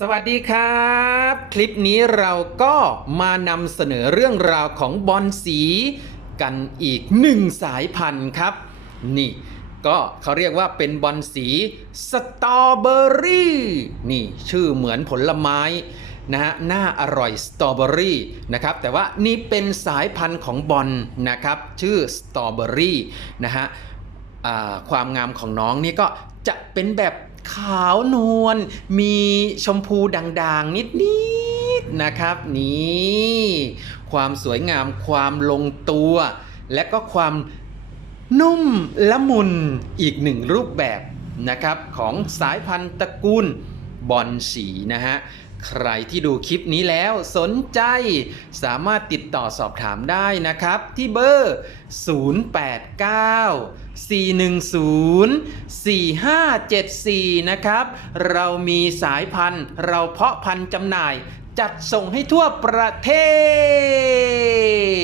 สวัสดีครับ คลิปนี้เราก็มานำเสนอเรื่องราวของบอลสีกันอีกหนึ่งสายพันธุ์ครับ นี่ ก็เขาเรียกว่าเป็นบอลสีสตรอเบอรี่นี่ชื่อเหมือนผลไม้นะฮะน่าอร่อยสตรอเบอรี่นะครับแต่ว่านี่เป็นสายพันธุ์ของบอลนะครับ ชื่อสตรอเบอรี่นะฮะความงามของน้องนี่ก็จะเป็นแบบ ขาวนวลมีชมพูด่างๆ นิดๆนะครับนี่ความสวยงามความลงตัว และก็ความนุ่มละมุนอีกหนึ่งรูปแบบนะครับของสายพันธุ์ตระกูลบอลสีนะฮะ ใครที่ดูคลิปนี้แล้วสนใจสามารถติดต่อสอบถามได้นะครับ ที่เบอร์ 089 410 4574 นะครับ เรามีสายพันธุ์ เราเพาะพันธุ์จำหน่าย จัดส่งให้ทั่วประเทศ